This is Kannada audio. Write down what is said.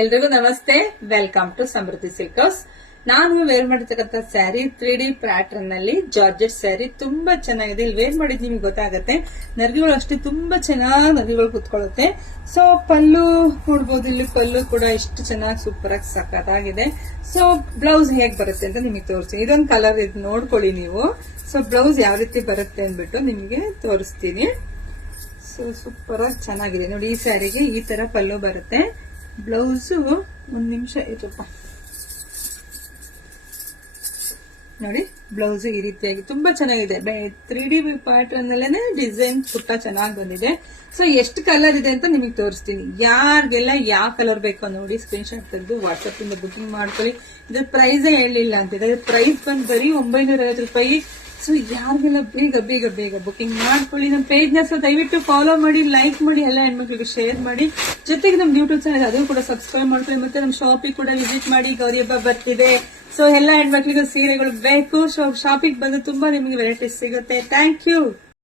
ಎಲ್ರಿಗೂ ನಮಸ್ತೆ. Welcome to Samruddhi silk house. ನಾನು ವೇರ್ ಮಾಡಿರ್ತಕ್ಕಂಥ ಸ್ಯಾರಿ 3D ಪ್ಯಾಟರ್ನ್ ನಲ್ಲಿ ಜಾರ್ಜೆಟ್ ಸ್ಯಾರಿ ತುಂಬಾ ಚೆನ್ನಾಗಿದೆ. ಇಲ್ಲಿ ವೇರ್ ಮಾಡಿದ್ ನಿಮ್ಗೆ ಗೊತ್ತಾಗುತ್ತೆ. ನರ್ಗಿಗಳು ಅಷ್ಟೇ ತುಂಬಾ ಚೆನ್ನಾಗಿ ನರ್ಗಿಗಳು ಕುತ್ಕೊಳ್ಳುತ್ತೆ. ಸೊ ಪಲ್ಲು ನೋಡ್ಬೋದು, ಇಲ್ಲಿ ಪಲ್ಲು ಕೂಡ ಎಷ್ಟು ಚೆನ್ನಾಗಿ ಸೂಪರ್ ಆಗಿ ಸಖತ್ತಾಗಿದೆ. ಸೊ ಬ್ಲೌಸ್ ಹೇಗ್ ಬರುತ್ತೆ ಅಂತ ನಿಮಗೆ ತೋರಿಸ್ತೀನಿ. ಇದೊಂದು ಕಲರ್ ಇದು ನೋಡ್ಕೊಳ್ಳಿ ನೀವು. ಸೊ ಬ್ಲೌಸ್ ಯಾವ ರೀತಿ ಬರುತ್ತೆ ಅಂದ್ಬಿಟ್ಟು ನಿಮಗೆ ತೋರಿಸ್ತೀನಿ. ಸೊ ಸೂಪರ್ ಆಗಿ ಚೆನ್ನಾಗಿದೆ ನೋಡಿ. ಈ ಸ್ಯಾರಿಗೆ ಈ ತರ ಪಲ್ಲು ಬರುತ್ತೆ. ಬ್ಲೌಸು ಒಂದ್ ನಿಮಿಷ ಇರಪ್ಪ ನೋಡಿ. ಬ್ಲೌಸ್ ಈ ರೀತಿಯಾಗಿ ತುಂಬಾ ಚೆನ್ನಾಗಿದೆ. 3D ಪ್ಯಾಟರ್ನ್ ಅಲ್ಲೇನೆ ಡಿಸೈನ್ ಪುಟ್ಟ ಚೆನ್ನಾಗಿ ಬಂದಿದೆ. ಸೊ ಎಷ್ಟು ಕಲರ್ ಇದೆ ಅಂತ ನಿಮಗೆ ತೋರಿಸ್ತೀನಿ. ಯಾರಿಗೆಲ್ಲ ಯಾವ ಕಲರ್ ಬೇಕೋ ನೋಡಿ ಸ್ಕ್ರೀನ್ ಶಾಟ್ ತೆಗೆದು ವಾಟ್ಸ್ಆಪ್ ಇಂದ ಬುಕಿಂಗ್ ಮಾಡ್ಕೊಳ್ಳಿ. ಇದ್ರ ಪ್ರೈಸ್ ಹೇಳಿಲ್ಲ ಅಂತಿದ್ದಾರೆ. ಪ್ರೈಸ್ ಬಂದು ಬರೀ 950 ರೂಪಾಯಿ. ಸೊ ಯಾರಿಗೆಲ್ಲ ಬೇಗ ಬೇಗ ಬೇಗ ಬುಕಿಂಗ್ ಮಾಡ್ಕೊಳ್ಳಿ. ನಮ್ಮ ಪೇಜ್ ನ ದಯವಿಟ್ಟು ಫಾಲೋ ಮಾಡಿ, ಲೈಕ್ ಮಾಡಿ, ಎಲ್ಲ ಹೆಣ್ಮಕ್ಳಿಗೆ ಶೇರ್ ಮಾಡಿ. ಜೊತೆಗೆ ನಮ್ ಯೂಟ್ಯೂಬ್ ಚಾನಲ್ ಅದು ಕೂಡ ಸಬ್ಸ್ಕ್ರೈಬ್ ಮಾಡ್ಕೊಳ್ಳಿ. ಮತ್ತೆ ನಮ್ಮ ಶಾಪಿಗೆ ಕೂಡ ವಿಸಿಟ್ ಮಾಡಿ. ಗೌರಿ ಹಬ್ಬ ಬರ್ತಿದೆ. ಸೊ ಎಲ್ಲ ಹೆಣ್ಮಕ್ಳಿಗೂ ಸೀರೆಗಳು ಬೇಕು. ಶಾಪಿಗೆ ಬಂದು ತುಂಬಾ ನಿಮಗೆ ವೆರೈಟೀಸ್ ಸಿಗುತ್ತೆ. Thank you.